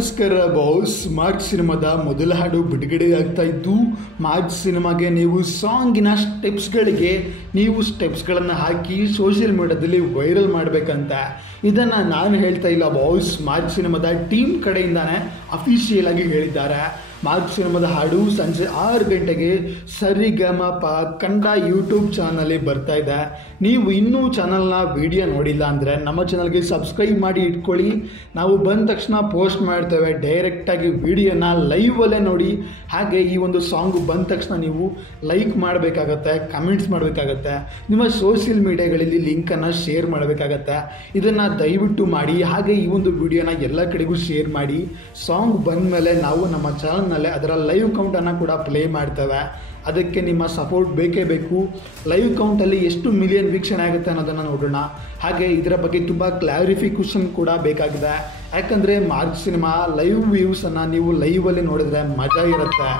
ನಮಸ್ಕಾರ boss. March ಸಿನಿಮಾದ ಮೊದಲ ಹಾಡು ಬಿಡುಗಡೆ ಆಗ್ತಾ ಇದ್ದು, ಮಾರ್ಚ್ ಸಿನಿಮಾಗೆ ನೀವು ಸಾಂಗಿನ ಸ್ಟೆಪ್ಸ್ಗಳನ್ನು ಹಾಕಿ ಸೋಷಿಯಲ್ ಮೀಡಿಯಾದಲ್ಲಿ ವೈರಲ್ ಮಾಡಬೇಕಂತ. ಇದನ್ನು ನಾನು ಹೇಳ್ತಾ ಇಲ್ಲ ಬಾಸ್, ಮಾರ್ಚ್ ಸಿನಿಮಾದ ಟೀಮ್ ಕಡೆಯಿಂದಾನೆ ಅಫಿಷಿಯಲ್ ಆಗಿ ಹೇಳಿದ್ದಾರೆ. ಮಾರ್ಚ್ ಸಿನಿಮಾದ ಹಾಡು ಸಂಜೆ 6 ಗಂಟೆಗೆ ಸರಿಗಮಪ ಕನ್ನಡ ಯೂಟ್ಯೂಬ್ ಚಾನಲಲ್ಲಿ ಬರ್ತಾ ಇದೆ. ನೀವು ಇನ್ನೂ ಚಾನಲ್ನ ವಿಡಿಯೋ ನೋಡಿಲ್ಲ ಅಂದರೆ ನಮ್ಮ ಚಾನಲ್ಗೆ ಸಬ್ಸ್ಕ್ರೈಬ್ ಮಾಡಿ ಇಟ್ಕೊಳ್ಳಿ. ನಾವು ಬಂದ ತಕ್ಷಣ ಪೋಸ್ಟ್ ಮಾಡ್ತೇವೆ. ಡೈರೆಕ್ಟಾಗಿ ವಿಡಿಯೋನ ಲೈವಲ್ಲೇ ನೋಡಿ. ಹಾಗೆ ಈ ಒಂದು ಸಾಂಗು ಬಂದ ತಕ್ಷಣ ನೀವು ಲೈಕ್ ಮಾಡಬೇಕಾಗತ್ತೆ, ಕಮೆಂಟ್ಸ್ ಮಾಡಬೇಕಾಗತ್ತೆ, ನಿಮ್ಮ ಸೋಷಿಯಲ್ ಮೀಡಿಯಾಗಳಲ್ಲಿ ಲಿಂಕನ್ನು ಶೇರ್ ಮಾಡಬೇಕಾಗತ್ತೆ. ಇದನ್ನು ದಯವಿಟ್ಟು ಮಾಡಿ. ಹಾಗೆ ಈ ಒಂದು ವಿಡಿಯೋನ ಎಲ್ಲ ಕಡೆಗೂ ಶೇರ್ ಮಾಡಿ. ಸಾಂಗ್ ಬಂದ ಮೇಲೆ ನಾವು ನಮ್ಮ ಚಾನಲ್ನಲ್ಲೇ ಅದರ ಲೈವ್ ಕೌಂಟನ್ನು ಕೂಡ ಪ್ಲೇ ಮಾಡ್ತೇವೆ. ಅದಕ್ಕೆ ನಿಮ್ಮ ಸಪೋರ್ಟ್ ಬೇಕೇ ಬೇಕು. ಲೈವ್ ಕೌಂಟಲ್ಲಿ ಎಷ್ಟು ಮಿಲಿಯನ್ ವೀಕ್ಷಣೆ ಆಗುತ್ತೆ ಅನ್ನೋದನ್ನು ನೋಡೋಣ. ಹಾಗೆ ಇದರ ಬಗ್ಗೆ ತುಂಬ ಕ್ಲಾರಿಫಿಕೇಷನ್ ಕೂಡ ಬೇಕಾಗಿದೆ. ಯಾಕಂದರೆ ಮಾರ್ಚ್ ಸಿನಿಮಾ ಲೈವ್ ವ್ಯೂಸನ್ನು ನೀವು ಲೈವಲ್ಲಿ ನೋಡಿದ್ರೆ ಮಜಾ ಇರುತ್ತೆ.